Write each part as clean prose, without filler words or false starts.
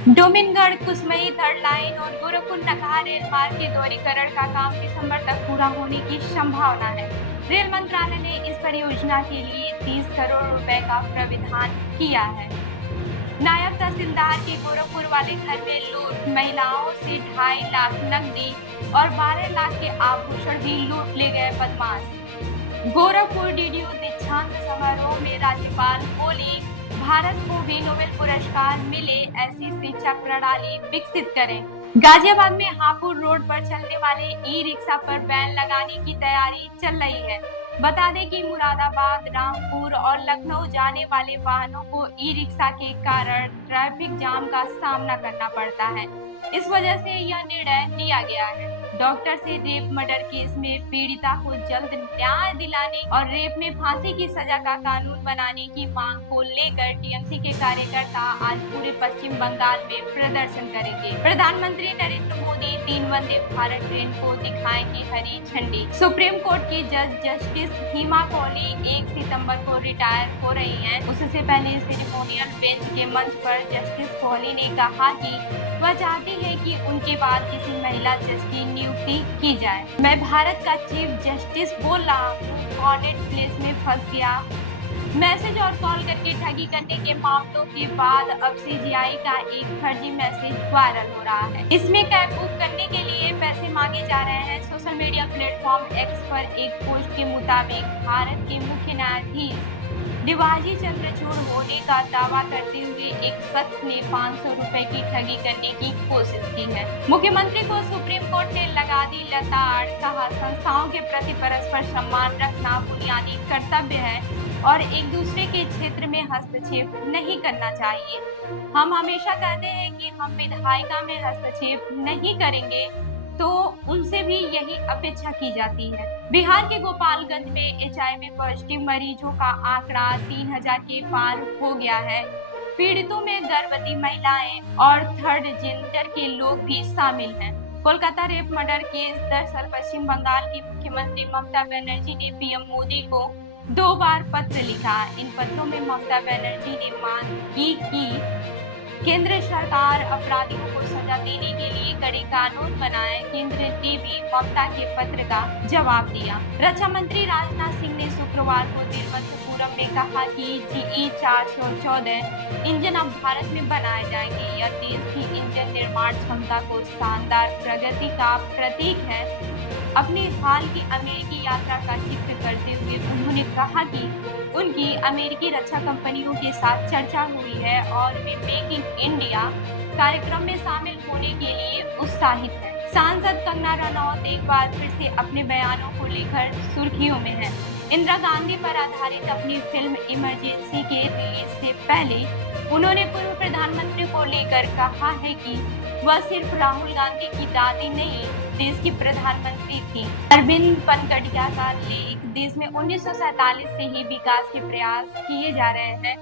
Dominagarh कुसमई third line और Gorakhpur नगहा rail मार्ग के दोहरीकरण का काम दिसंबर तक पूरा होने की संभावना है। रेल मंत्रालय ने इस परियोजना के लिए 30 करोड़ रुपए का प्राविधान किया है। नायब तहसीलदार के गोरखपुर वाले घर में लूट, महिलाओं से 2.5 लाख नकदी और 12 लाख के आभूषण भी लूट ले गए बदमाश। गोरखपुर डीडीओ दीक्षांत समारोह में राज्यपाल बोली, भारत को भी नोबेल पुरस्कार मिले, ऐसी शिक्षा प्रणाली विकसित करें। गाजियाबाद में हापुड़ रोड पर चलने वाले ई रिक्शा पर बैन लगाने की तैयारी चल रही है। बता दें कि मुरादाबाद, रामपुर और लखनऊ जाने वाले वाहनों को ई रिक्शा के कारण ट्रैफिक जाम का सामना करना पड़ता है। इस वजह से यह निर्णय लिया गया है। डॉक्टर से रेप मर्डर केस में पीड़िता को जल्द न्याय दिलाने और रेप में फांसी की सजा का कानून बनाने की मांग को लेकर टीएमसी के कार्यकर्ता आज पूरे पश्चिम बंगाल में प्रदर्शन करेंगे। प्रधानमंत्री नरेंद्र मोदी 3 वंदे भारत ट्रेन को दिखाएंगे हरी झंडी। सुप्रीम कोर्ट की जज जस्टिस हिमा कोहली 1 सितंबर को रिटायर हो रही हैं। उससे पहले सेरेमोनियल बेंच के मंच पर जस्टिस कोहली ने कहा कि वह चाहती है कि उनके बाद किसी महिला जज की नियुक्ति की जाए। मैं भारत का चीफ जस्टिस बोल रहा हूँ, ऑडिट प्लेस में फंस गया। मैसेज और कॉल करके ठगी करने के मामलों के बाद अब सीजीआई का एक फर्जी मैसेज वायरल हो रहा है। इसमें कैब बुक करने के लिए पैसे मांगे जा रहे हैं। सोशल मीडिया प्लेटफॉर्म एक्स पर एक पोस्ट के मुताबिक भारत के मुख्य न्यायाधीश डिवाजी चंद्रचूड़ होने का दावा करते हुए एक शख्स ने 500 रुपए की ठगी करने की कोशिश की है। मुख्यमंत्री को सुप्रीम कोर्ट ने लगा दी लताड़, कहा संस्थाओं के प्रति परस्पर सम्मान रखना बुनियादी कर्तव्य है और एक दूसरे के क्षेत्र में हस्तक्षेप नहीं करना चाहिए। हम हमेशा कहते हैं कि हम विधायिका में हस्तक्षेप नहीं करेंगे, तो उनसे भी यही अपेक्षा की जाती है। बिहार के गोपालगंज में एचआईवी पॉजिटिव मरीजों का आंकड़ा 3000 के पार हो गया है। पीड़ितों में गर्भवती महिलाएं और थर्ड जेंडर के लोग भी शामिल हैं। कोलकाता रेप मर्डर केस दरअसल पश्चिम बंगाल की मुख्यमंत्री ममता बनर्जी ने पीएम मोदी को 2 बार पत्र लिखा। इन पत्रों में ममता बनर्जी ने मांग की कि केंद्र सरकार अपराधियों को सजा देने के लिए कड़े कानून बनाए। केंद्र ने भी ममता के पत्र का जवाब दिया। रक्षा मंत्री राजनाथ सिंह ने शुक्रवार को तिरुवनंतपुरम में कहा कि GE 414 इंजन अब भारत में बनाए जाएंगे। यह देश की इंजन निर्माण क्षमता को शानदार प्रगति का प्रतीक है। अपनी हाल की अमेरिकी यात्रा का जिक्र करते हुए उन्होंने कहा कि उनकी अमेरिकी रक्षा कंपनियों के साथ चर्चा हुई है और वे मेक इन इंडिया कार्यक्रम में शामिल होने के लिए उत्साहित हैं। सांसद कंगना रनौत एक बार फिर से अपने बयानों को लेकर सुर्खियों में है। इंदिरा गांधी पर आधारित अपनी फिल्म इमरजेंसी के रिलीज से पहले उन्होंने पूर्व प्रधानमंत्री को लेकर कहा है कि वह सिर्फ राहुल गांधी की दादी नहीं, देश की प्रधानमंत्री थी। अरविंद पनगडिया का लेख, देश में 1947 से ही विकास के प्रयास किए जा रहे हैं,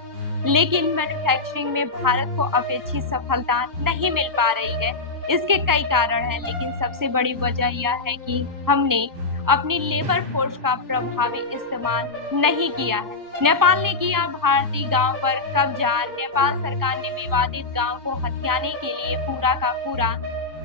लेकिन मैन्युफैक्चरिंग में भारत को अपेक्षित सफलता नहीं मिल पा रही है। इसके कई कारण हैं, लेकिन सबसे बड़ी वजह यह है कि हमने अपनी लेबर फोर्स का प्रभावी इस्तेमाल नहीं किया है। नेपाल ने किया भारतीय गांव पर कब्जा। नेपाल सरकार ने विवादित गांव को हथियाने के लिए पूरा का पूरा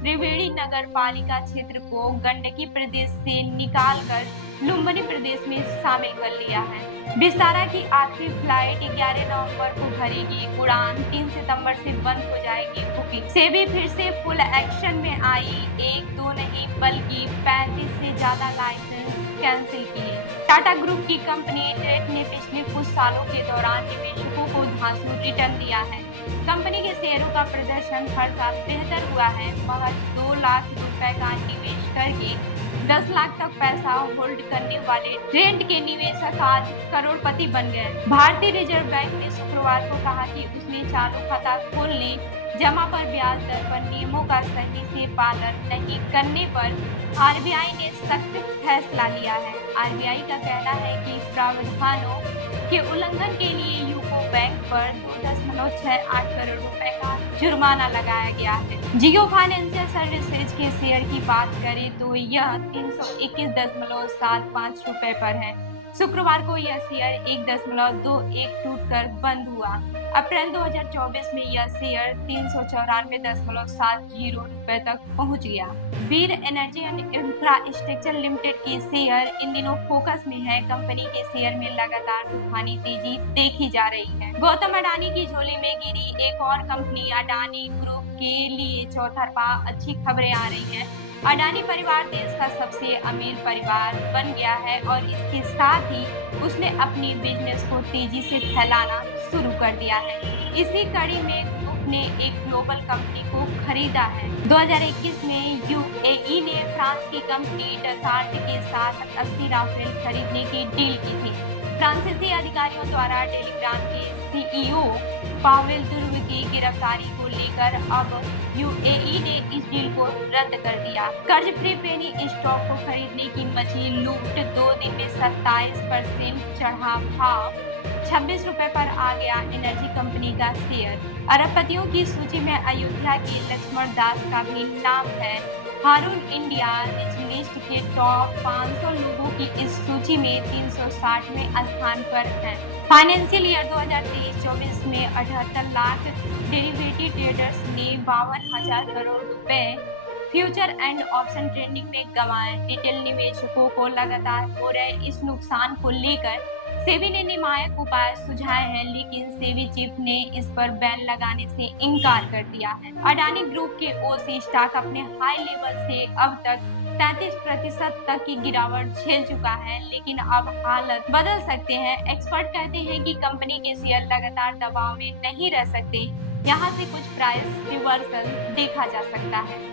त्रिवेणी नगर पालिका क्षेत्र को गंडकी प्रदेश से निकालकर लुम्बिनी प्रदेश में शामिल कर लिया है। विस्तारा की आखिरी फ्लाइट 11 नवंबर को भरेगी उड़ान, 3 सितंबर से बंद हो जाएगी बुकिंग। सेबी फिर से फुल एक्शन में आई, 1-2 नहीं बल्कि 35 से ज्यादा लाइसेंस कैंसिल किए। टाटा ग्रुप की कंपनी टेट ने पिछले कुछ सालों के दौरान निवेशकों को धांसू रिटर्न दिया है। कंपनी के शेयरों का प्रदर्शन हर साल बेहतर हुआ है। महज 2 लाख रुपए का निवेश करके 10 लाख तक पैसा होल्ड करने वाले ट्रेंड के निवेशक आज करोड़पति बन गए। भारतीय रिजर्व बैंक ने शुक्रवार को कहा कि उसने चालू खाता खोल ली। जमा पर ब्याज दर पर नियमों का सही से पालन नहीं करने पर आरबीआई ने सख्त फैसला लिया है। आरबीआई का कहना है कि प्रावधानों के उल्लंघन के लिए यूको बैंक पर 2.68 करोड़ रुपए का जुर्माना लगाया गया है। जियो फाइनेंशियल सर्विसेज के शेयर की बात करें तो यह 321.75 रुपए पर है। शुक्रवार को यह शेयर 1.21 टूटकर बंद हुआ। अप्रैल 2024 में यह शेयर 394.70 रुपए तक पहुंच गया। वीर एनर्जी एंड इंफ्रास्ट्रक्चर लिमिटेड की शेयर इन दिनों फोकस में है। कंपनी के शेयर में लगातार तूफानी तेजी देखी जा रही है। गौतम अडानी की झोली में गिरी एक और कंपनी अडानी ग्रुप के लिए चौतरफा अच्छी खबरें आ रही हैं। अडानी परिवार देश का सबसे अमीर परिवार बन गया है और इसके साथ ही उसने अपनी बिजनेस को तेजी से फैलाना शुरू कर दिया है। इसी कड़ी में ग्रुप ने एक ग्लोबल कंपनी को खरीदा है। 2021 में यूएई ने फ्रांस की कंपनी डसाल्ट के साथ 80 राफेल खरीदने की डील की थी। फ्रांसीसी अधिकारियों द्वारा टेलीग्राम के सीईओ पावेल दुर्व की गिरफ्तारी को लेकर अब यूएई ने इस डील को रद्द कर दिया। कर्ज फ्री पेनी स्टॉक को खरीदने की मची लूट, 2 दिन में 27% चढ़ा भाव, 26 रुपए पर आ गया एनर्जी कंपनी का शेयर। अरबपतियों की सूची में अयोध्या के लक्ष्मण दास का भी नाम है। हारून इंडिया रिच लिस्ट के टॉप 500 लोगों की इस सूची में 360वें स्थान पर है। फाइनेंशियल ईयर 2023-24 में 78 लाख डेरिवेटिव ट्रेडर्स ने 52,000 करोड़ रुपए फ्यूचर एंड ऑप्शन ट्रेडिंग में गंवाए। रिटेल निवेशकों को लगातार हो रहे इस नुकसान को लेकर सेबी ने निर्णायक उपाय सुझाए हैं, लेकिन सेबी चीफ ने इस पर बैन लगाने से इनकार कर दिया है। अडानी ग्रुप के ओसी स्टॉक अपने हाई लेवल से अब तक 33% तक की गिरावट झेल चुका है, लेकिन अब हालत बदल सकते हैं। एक्सपर्ट कहते हैं कि कंपनी के शेयर लगातार दबाव में नहीं रह सकते। यहाँ से कुछ प्राइस रिवर्सल देखा जा सकता है।